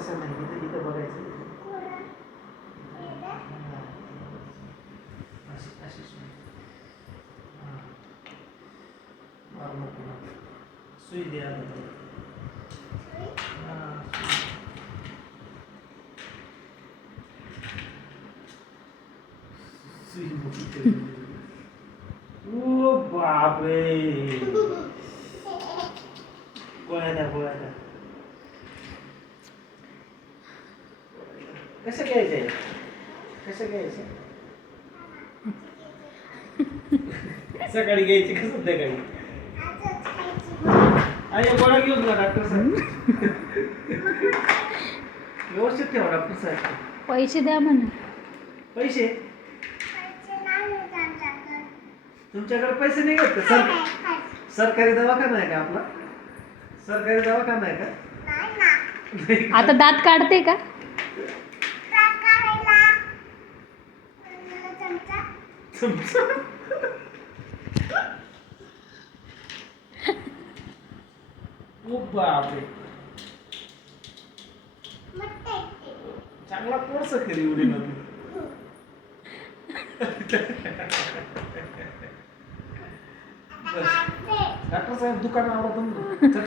तसं नाही, इथं इथं बघायचं. अशी सुई द्या. सुई मोठी. ओ बापरे, गोळ्या द्या, गोळ्या द्या. कसं घ्यायचंय, कसं घ्यायचं? सकाळी घ्यायची का संध्याकाळी? अरे गोळ्या घेऊन जा डॉक्टर साहेब. व्यवस्थित ठेवा डॉक्टर साहेब. पैसे द्या म्हणा. पैसे तुमच्याकडे पैसे नाही घेत का? सरकारी दवाखाना आहे का आपला? सरकारी दवाखाना आहे का? आता दात काढते का? खूप बापरे, चांगला कोर्स केली एवढी नव्हती. डॉक्टर साहेब दुकान आवडत